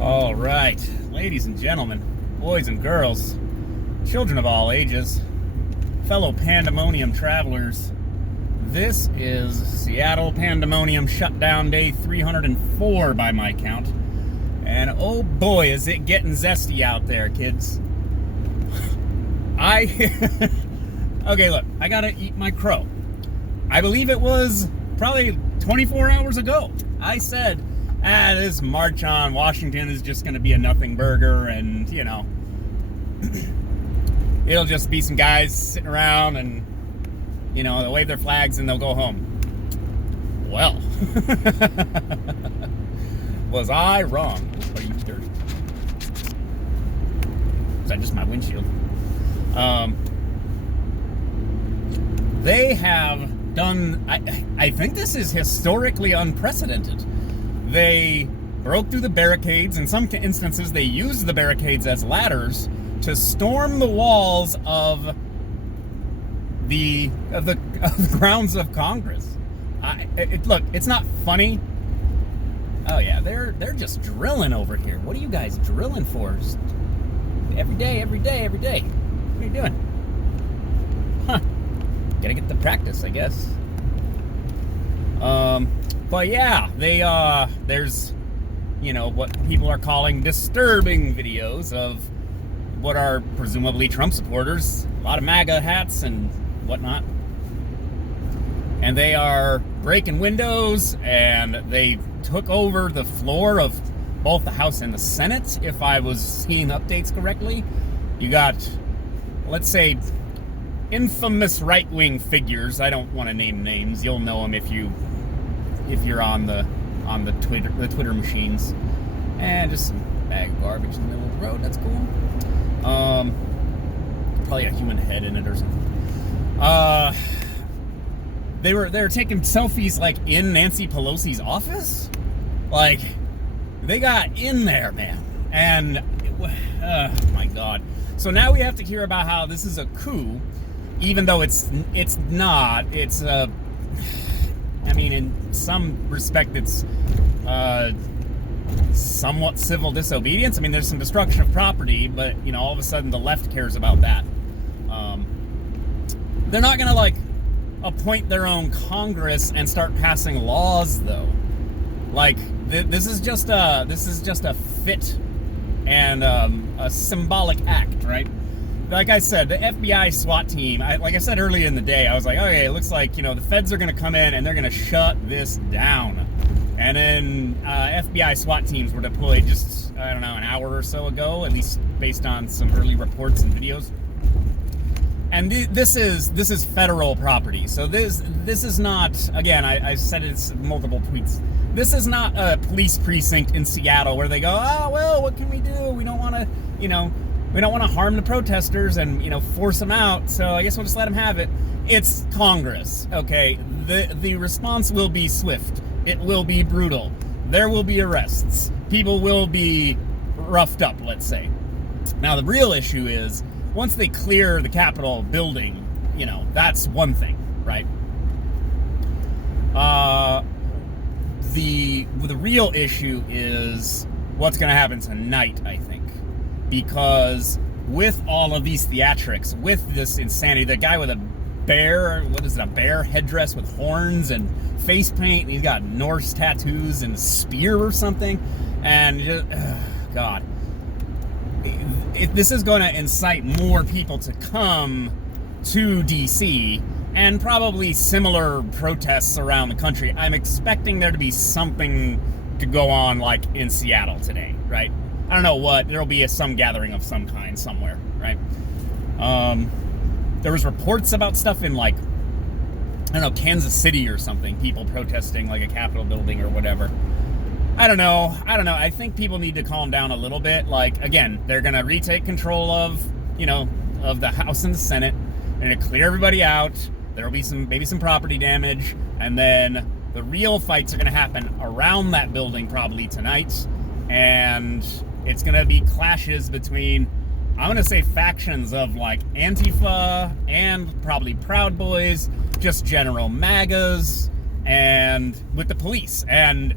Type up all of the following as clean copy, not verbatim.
All right, ladies and gentlemen, boys and girls, children of all ages, fellow Pandemonium travelers, this is Seattle Pandemonium Shutdown Day 304 by my count. And oh boy, is it getting zesty out there, kids. Okay, look, I gotta eat my crow. I believe it was probably 24 hours ago. I said, this march on Washington is just gonna be a nothing burger, and, you know, it'll just be some guys sitting around and, you know, they'll wave their flags and they'll go home. Well, was I wrong? Are you dirty? Is that just my windshield? They have done, I think this is historically unprecedented. They broke through the barricades. In some instances, they used the barricades as ladders to storm the walls of the grounds of Congress. Look, it's not funny. Oh yeah, they're just drilling over here. What are you guys drilling for? Just every day. What are you doing? Huh. Gotta get the practice, I guess. But yeah, there's, you know, what people are calling disturbing videos of what are presumably Trump supporters, a lot of MAGA hats and whatnot. And they are breaking windows, and they took over the floor of both the House and the Senate, if I was seeing updates correctly. You got, let's say, infamous right-wing figures. I don't want to name names. You'll know them if you're on the Twitter machines. And just some bag of garbage in the middle of the road. That's cool. Probably a human head in it or something. They were taking selfies like in Nancy Pelosi's office. Like, they got in there, man. And oh my God. So now we have to hear about how this is a coup, even though it's not. It's I mean, in some respect, it's somewhat civil disobedience. I mean, there's some destruction of property, but, you know, all of a sudden the left cares about that. They're not gonna, like, appoint their own Congress and start passing laws, though. Like, this is just a fit and a symbolic act, right? Like I said, the FBI SWAT team, like I said earlier in the day, I was like, okay, it looks like, you know, the feds are going to come in and they're going to shut this down. And then FBI SWAT teams were deployed just, I don't know, an hour or so ago, at least based on some early reports and videos. And this is federal property. So this is not, again, I said it's multiple tweets. This is not a police precinct in Seattle where they go, oh, well, what can we do? We don't want to, you know, we don't want to harm the protesters and, you know, force them out, so I guess we'll just let them have it. It's Congress, okay? The response will be swift. It will be brutal. There will be arrests. People will be roughed up, let's say. Now, the real issue is, once they clear the Capitol building, you know, that's one thing, right? The real issue is what's going to happen tonight, I think. Because with all of these theatrics, with this insanity, the guy with a bear, a bear headdress with horns and face paint, and he's got Norse tattoos and a spear or something, and just, God. This is going to incite more people to come to DC, and probably similar protests around the country. I'm expecting there to be something to go on, like in Seattle today, right? I don't know what. There'll be some gathering of some kind somewhere, right? There was reports about stuff in, like, I don't know, Kansas City or something. People protesting, like, a Capitol building or whatever. I don't know. I think people need to calm down a little bit. Like, again, they're going to retake control of, you know, of the House and the Senate. They're going to clear everybody out. There'll be maybe some property damage. And then the real fights are going to happen around that building probably tonight. And it's going to be clashes between, I'm going to say, factions of, like, Antifa and probably Proud Boys, just general MAGAs, and with the police. And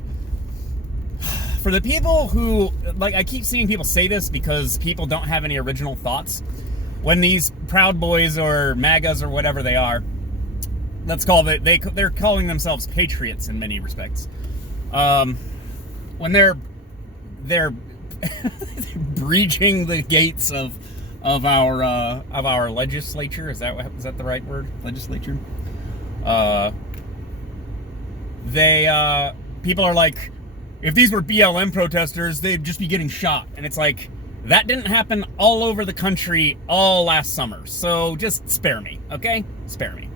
for the people who, like, I keep seeing people say this because people don't have any original thoughts. When these Proud Boys or MAGAs or whatever they are, let's call it, they're calling themselves patriots in many respects. When they're breaching the gates of our legislature, is that the right word? Legislature. People are like, if these were BLM protesters, they'd just be getting shot, and it's like, that didn't happen all over the country all last summer. So just spare me, okay? Spare me.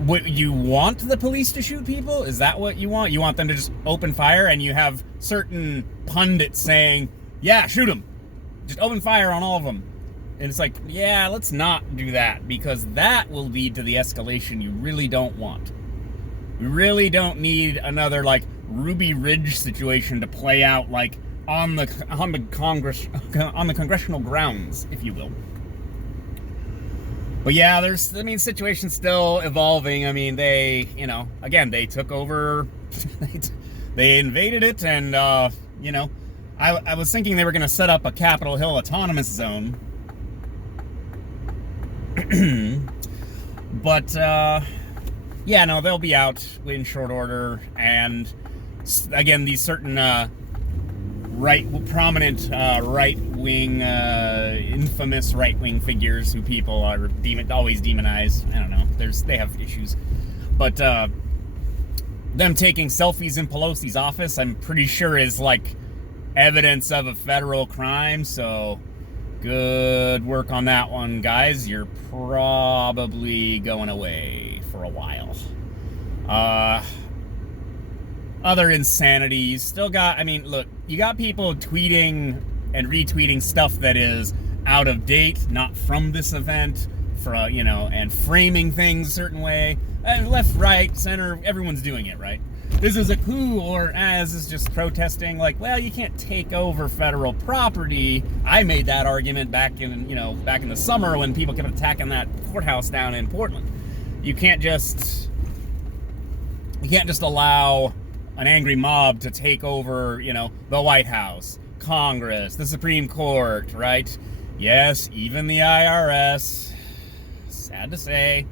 What you want the police to shoot people? Is that what you want? You want them to just open fire, and you have certain pundits saying, yeah, shoot them. Just open fire on all of them. And it's like, yeah, let's not do that, because that will lead to the escalation you really don't want. We really don't need another, like, Ruby Ridge situation to play out, like, on the congressional grounds, if you will. But yeah, situation's still evolving. I mean, they took over, they invaded it, and, I was thinking they were going to set up a Capitol Hill autonomous zone. But, they'll be out in short order, and again, these certain prominent right-wing, infamous right-wing figures who people are always demonize. I don't know. They have issues, but them taking selfies in Pelosi's office, I'm pretty sure is like evidence of a federal crime. So good work on that one, guys. You're probably going away for a while. Other insanity, you still got, look, you got people tweeting and retweeting stuff that is out of date, not from this event, and framing things a certain way. And left, right, center, everyone's doing it, right? This is a coup, or this is just protesting, like, well, you can't take over federal property. I made that argument back in the summer when people kept attacking that courthouse down in Portland. You can't just allow an angry mob to take over, the White House, Congress, the Supreme Court, right? Yes, even the IRS. Sad to say.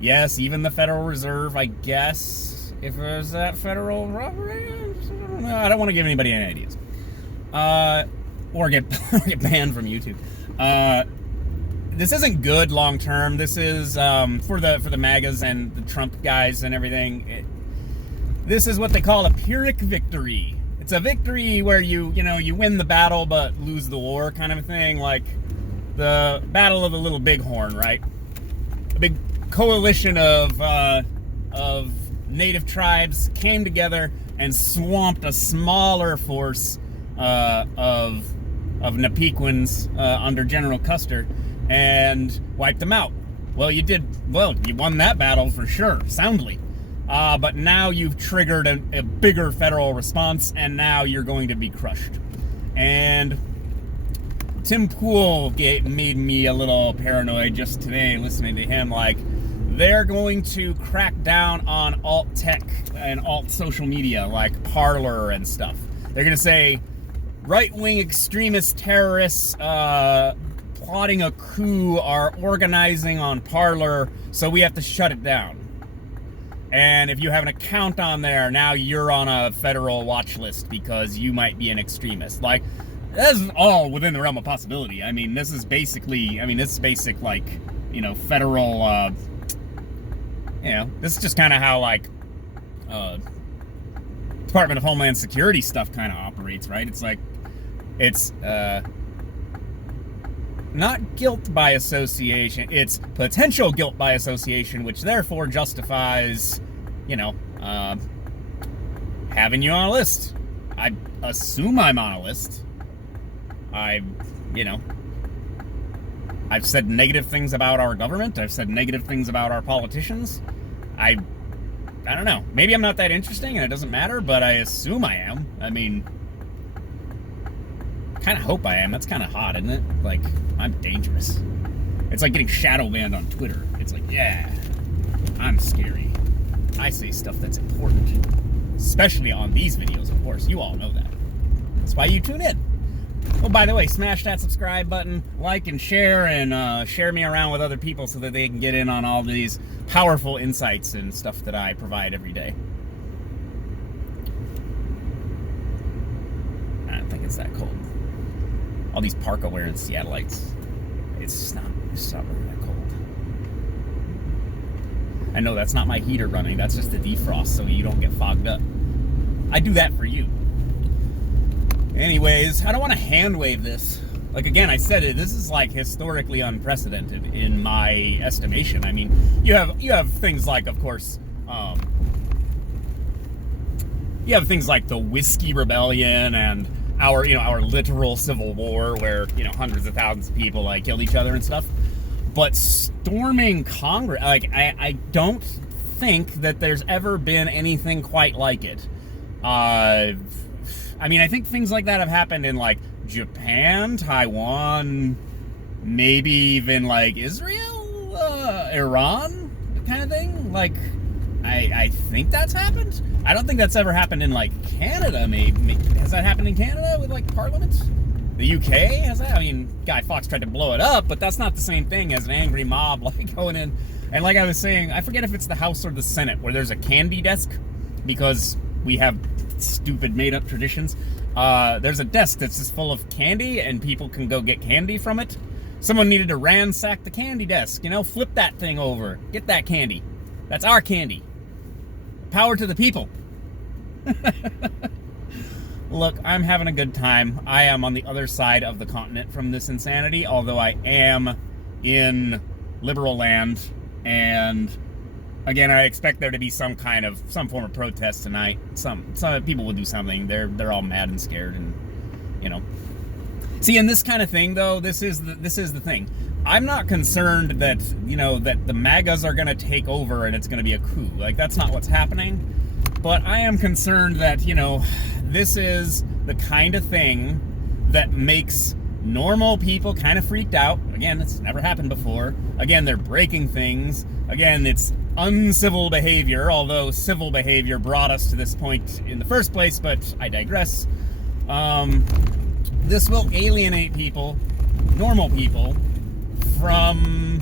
Yes, even the Federal Reserve, I guess. If it was that federal robbery, I don't want to give anybody any ideas. Or get banned from YouTube. This isn't good long term. This is for the MAGAs and the Trump guys and everything. This is what they call a Pyrrhic victory. It's a victory where you win the battle but lose the war, kind of a thing, like the Battle of the Little Bighorn, right? A big coalition of native tribes came together and swamped a smaller force of Napequans under General Custer and wiped them out. Well, you won that battle for sure, soundly. But now you've triggered a bigger federal response, and now you're going to be crushed. And Tim Pool made me a little paranoid just today listening to him. Like, they're going to crack down on alt tech and alt social media like Parler and stuff. They're going to say right-wing extremist terrorists plotting a coup are organizing on Parler, so we have to shut it down. And if you have an account on there, now you're on a federal watch list because you might be an extremist. Like, this is all within the realm of possibility. This is basically, like, federal, this is just kind of how, like, Department of Homeland Security stuff kind of operates, right? It's like, it's, not guilt by association, it's potential guilt by association, which therefore justifies, having you on a list. I assume I'm on a list. I've said negative things about our government. I've said negative things about our politicians. I don't know. Maybe I'm not that interesting and it doesn't matter, but I assume I am. Kind of hope I am. That's kind of hot, isn't it? Like, I'm dangerous. It's like getting shadow banned on Twitter. It's like, yeah, I'm scary. I say stuff that's important. Especially on these videos, of course. You all know that. That's why you tune in. Oh, by the way, smash that subscribe button, like and share me around with other people so that they can get in on all these powerful insights and stuff that I provide every day. I don't think it's that cold. All these parka wearing Seattleites. It's not really that cold. I know that's not my heater running, that's just the defrost so you don't get fogged up. I do that for you. Anyways, I don't want to hand wave this. Like, again, I said it, this is like historically unprecedented in my estimation. I mean, you have things like, of course, you have things like the Whiskey Rebellion and our literal civil war where, hundreds of thousands of people like killed each other and stuff. But storming Congress, like, I don't think that there's ever been anything quite like it. I mean, I think things like that have happened in, like, Japan, Taiwan, maybe even, like, Israel, Iran, kind of thing. Like, I think that's happened. I don't think that's ever happened in, like, Canada, maybe. Has that happened in Canada with, like, Parliament? The UK? Has that? I mean, Guy Fawkes tried to blow it up, but that's not the same thing as an angry mob, like, going in. And like I was saying, I forget if it's the House or the Senate, where there's a candy desk, because we have stupid made-up traditions. There's a desk that's just full of candy, and people can go get candy from it. Someone needed to ransack the candy desk, flip that thing over, get that candy. That's our candy. Power to the people. Look, I'm having a good time. I am on the other side of the continent from this insanity, although I am in liberal land, and again, I expect there to be some form of protest tonight. Some people will do something. They're all mad and scared, and See, in this kind of thing, though, this is the thing. I'm not concerned that that the MAGAs are going to take over and it's going to be a coup. Like, that's not what's happening. But I am concerned that this is the kind of thing that makes normal people kind of freaked out. Again, it's never happened before. Again, they're breaking things. Again, it's uncivil behavior, although civil behavior brought us to this point in the first place, but I digress. This will alienate people, normal people, from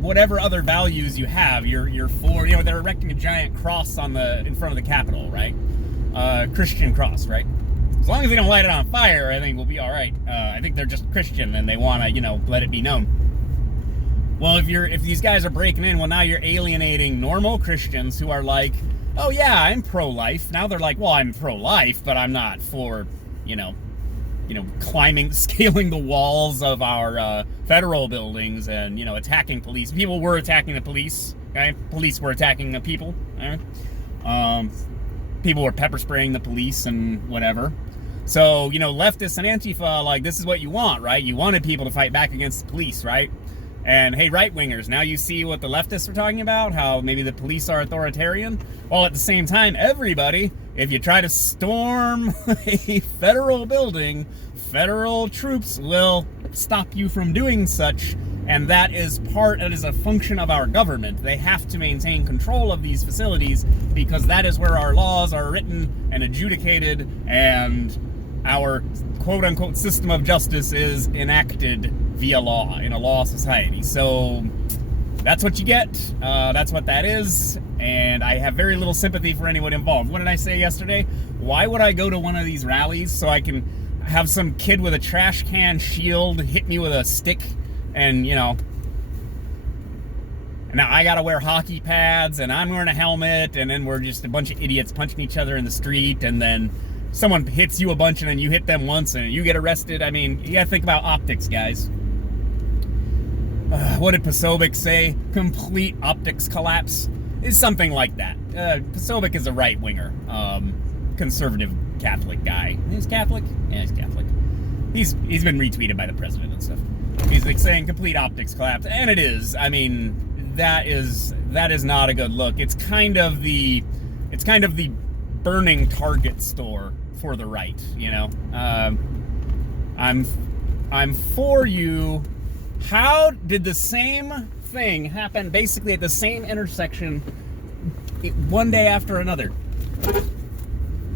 whatever other values you have. You're for, they're erecting a giant cross in front of the Capitol, right? Christian cross, right? As long as they don't light it on fire, I think we'll be all right. I think they're just Christian and they want to, let it be known. Well, if these guys are breaking in, well, now you're alienating normal Christians who are like, oh yeah, I'm pro-life. Now they're like, well, I'm pro-life, but I'm not for, scaling the walls of our federal buildings and, attacking police. People were attacking the police, okay? Police were attacking the people, okay? People were pepper spraying the police and whatever. So, leftists and Antifa, like, this is what you want, right? You wanted people to fight back against the police, right? And hey, right-wingers, now you see what the leftists are talking about, how maybe the police are authoritarian. While at the same time, everybody, if you try to storm a federal building, federal troops will stop you from doing such. And that is a function of our government. They have to maintain control of these facilities because that is where our laws are written and adjudicated, and our quote-unquote system of justice is enacted via law, in a law society. So that's what you get. That's what that is. And I have very little sympathy for anyone involved. What did I say yesterday? Why would I go to one of these rallies so I can have some kid with a trash can shield hit me with a stick and, now I gotta wear hockey pads and I'm wearing a helmet, and then we're just a bunch of idiots punching each other in the street, and then someone hits you a bunch and then you hit them once and you get arrested. I mean, you gotta think about optics, guys. What did Posobiec say? Complete optics collapse? It's something like that. Posobiec is a right-winger, conservative Catholic guy. He's Catholic? Yeah, he's Catholic. He's been retweeted by the president and stuff. He's like saying complete optics collapse, and it is. I mean, that is not a good look. It's kind of the burning Target store for the right, I'm for you. How did the same thing happen basically at the same intersection one day after another.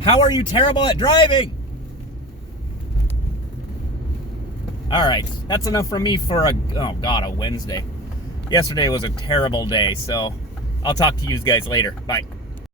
How are you terrible at driving? All right, that's enough from me for a Wednesday. Yesterday was a terrible day, so I'll talk to you guys later. Bye.